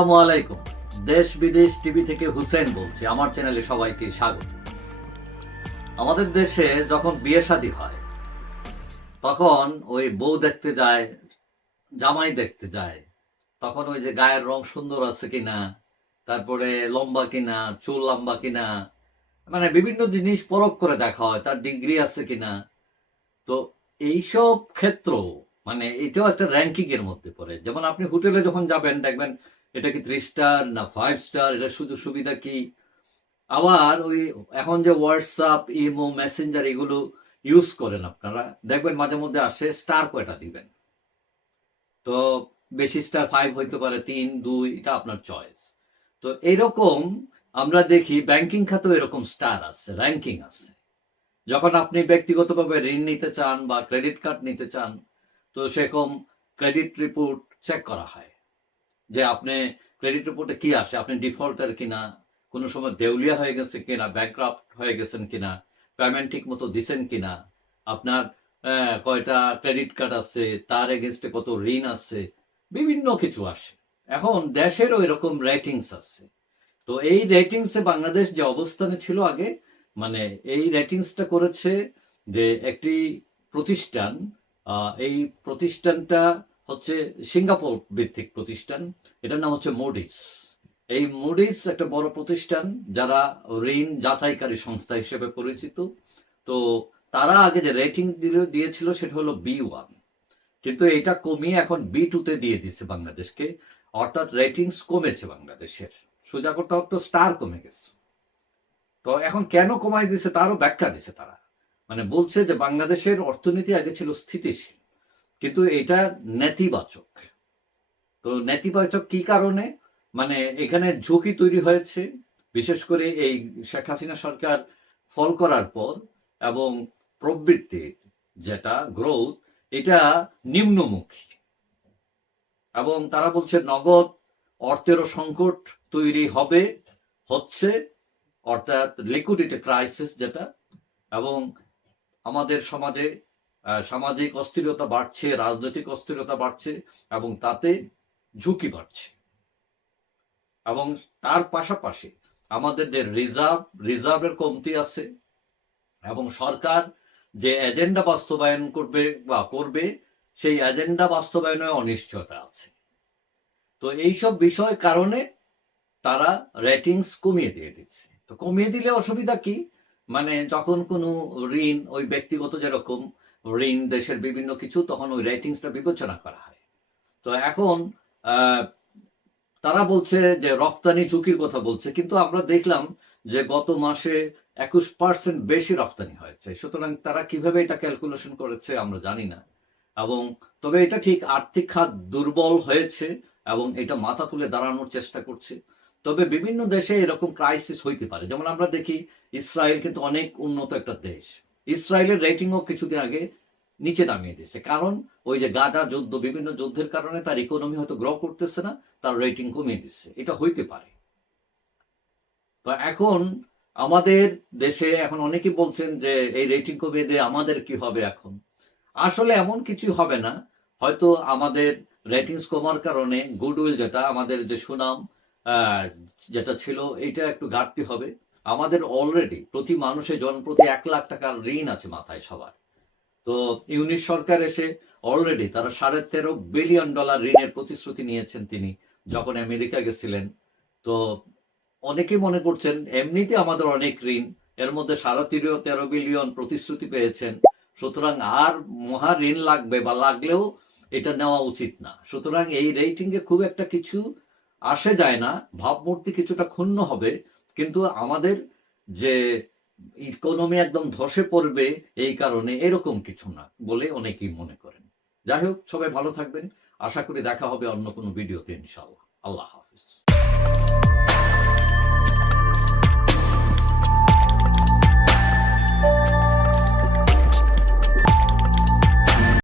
আসসালামু আলাইকুম। দেশ বিদেশ টিভি থেকে হুসেন বলছি। আমার চ্যানেলে সবাইকে স্বাগত। আমাদের দেশে যখন বিয়ে শাদী হয় তখন ওই বউ দেখতে যায়, জামাই দেখতে যায়। তখন ওই যে গায়ের রং সুন্দর আছে কিনা, তারপরে লম্বা কিনা, চুল লম্বা কিনা, মানে বিভিন্ন জিনিস পরখ করে দেখা হয়, তার ডিগ্রি আছে কিনা। তো এইসব ক্ষেত্র মানে এটাও একটা র্যাঙ্কিং এর মধ্যে পড়ে। যেমন আপনি হোটেলে যখন যাবেন দেখবেন এটা কি 3 স্টার না 5 স্টার, এটা সুযোগ সুবিধা কি। আবার ওই এখন যে হোয়াটসঅ্যাপ, ইমো, মেসেঞ্জার এগুলো ইউজ করেন আপনারা, দেখবেন মাঝে মধ্যে আসে স্টার কয়টা দিবেন। তো বেশি স্টার 5 হইতে পারে, 3, 2, এটা আপনার চয়েস। তো এইরকম আমরা দেখি ব্যাংকিং খাতেও এরকম স্টার আছে, র্যাঙ্কিং আছে। যখন আপনি ব্যক্তিগতভাবে ঋণ নিতে চান বা ক্রেডিট কার্ড নিতে চান, তো সেরকম ক্রেডিট রিপোর্ট চেক করা হয় যে আপনি ক্রেডিট রিপোর্টে কি আসে, আপনি ডিফল্টার কিনা, কোনো সময় দেউলিয়া হয়ে গেছে কিনা, ব্যাংক্রাফট হয়ে গেছেন কিনা, পেমেন্ট ঠিক মতো দিচ্ছেন কিনা, আপনার কয়টা ক্রেডিট কার্ড আছে, তার এগেনস্টে কত ঋণ আছে, বিভিন্ন কিছু আসে। এখন দেশেরও এরকম রেটিংস আছে। তো এই রেটিংসে বাংলাদেশ যে অবস্থানে ছিল আগে, মানে এই রেটিংসটা করেছে যে একটি প্রতিষ্ঠান, এই প্রতিষ্ঠানটা হচ্ছে সিঙ্গাপুর ভিত্তিক প্রতিষ্ঠান। এটার নাম হচ্ছে মুডিস। এই মুডিস একটা বড় প্রতিষ্ঠান যারা ঋণ যাচাইকারী সংস্থা হিসেবে পরিচিত। তো তারা আগে যে রেটিং দিয়েছিল সেটা হলো B1, কিন্তু এটা কমিয়ে এখন B2 তে দিয়ে দিছে বাংলাদেশকে। অর্থাৎ রেটিংস কমেছে বাংলাদেশের। সোজা কথা তো স্টার কমে গেছে। তো এখন কেন কমাই দিছে তারও ব্যাখ্যা দিছে তারা। মানে বলছে যে বাংলাদেশের অর্থনীতি আগে ছিল স্থিতিশীল, কিন্তু এটা নেতিবাচক। তো নেতিবাচক কি কারণে? মানে এখানে ঝুঁকি তৈরি হয়েছে, বিশেষ করে এই শেখ হাসিনা সরকার ফল করার পর, এবং প্রবৃত্তির যেটা গ্রোথ, এটা নিম্নমুখী। এবং তারা বলছে নগদ অর্থেরও সংকট তৈরি হবে, হচ্ছে, অর্থাৎ লিকুইডিটি ক্রাইসিস যেটা। এবং আমাদের সমাজে সামাজিক অস্থিরতা বাড়ছে, রাজনৈতিক অস্থিরতা বাড়ছে, এবং তাতে ঝুঁকি বাড়ছে। এবং তার পাশাপাশি আমাদের যে রিজার্ভের কমতি আছে, এবং সরকার যে এজেন্ডা বাস্তবায়ন করবে সেই এজেন্ডা বাস্তবায়নে অনিশ্চয়তা আছে। তো এইসব বিষয় কারণে তারা রেটিংস কমিয়ে দিয়ে দিচ্ছে। তো কমিয়ে দিলে অসুবিধা কি? মানে যখন কোনো ঋণ, ওই ব্যক্তিগত যেরকম ঋণ, দেশের বিভিন্ন কিছু, তখন ওই রেটিংসটা বিবেচনা করা হয়। তো এখন তারা বলছে যে রপ্তানি ঝুঁকির কথা বলছে, কিন্তু আমরা দেখলাম যে গত মাসে 21% বেশি রপ্তানি হয়েছে। সুতরাং তারা কিভাবে এটা ক্যালকুলেশন করেছে আমরা জানি না। এবং তবে এটা ঠিক আর্থিক খাত দুর্বল হয়েছে এবং এটা মাথা তুলে দাঁড়ানোর চেষ্টা করছে। তবে বিভিন্ন দেশে এরকম ক্রাইসিস হইতে পারে। যেমন আমরা দেখি ইসরায়েল কিন্তু অনেক উন্নত একটা দেশ। ইসরায়েলের রেটিংও কিছুদিন আগে নিচে নামিয়ে দিচ্ছে, কারণ ওই যে গাজা যুদ্ধ, বিভিন্ন যুদ্ধের কারণে তার ইকোনমি হয়তো গ্রো করতেছে না, তার রেটিং কমিয়ে দিচ্ছে। এটা হইতে পারে। তো এখন আমাদের দেশে এখন অনেকে বলছেন যে এই রেটিং কমিয়ে দিয়ে আমাদের কি হবে এখন। আসলে এমন কিছু হবে না। হয়তো আমাদের রেটিংস কমার কারণে গুডউইল, যেটা আমাদের যে সুনাম আহ, যেটা ছিল, এটা একটু ঘাটতি হবে। আমাদের অলরেডি প্রতি মানুষের জনপ্রতি 1 লাখ টাকার ঋণ আছে মাথায় সবার। তো ইউনিশ সরকার এসে অলরেডি তারা $13.5 বিলিয়ন ঋণের প্রতিশ্রুতি নিয়েছেন তিনি যখন আমেরিকা গেছিলেন। তো অনেকেই মনে করছেন এমনিতে আমাদের অনেক ঋণ, এর মধ্যে 13.5 বিলিয়ন প্রতিশ্রুতি পেয়েছেন, সুতরাং আর মহা ঋণ লাগবে বা লাগলেও এটা নেওয়া উচিত না। সুতরাং এই রেটিংয়ে খুব একটা কিছু আসে যায় না, ভাবমূর্তি কিছুটা ক্ষুণ্ণ হবে, কিন্তু আমাদের যে ইকোনমি একদম ধসে পড়বে এই কারণে এরকম কিছু না বলে অনেকেই মনে করেন। যাই হোক, সবাই ভালো থাকবেন। আশা করি দেখা হবে অন্য কোনো ভিডিওতে ইনশাআল্লাহ। আল্লাহ হাফেজ।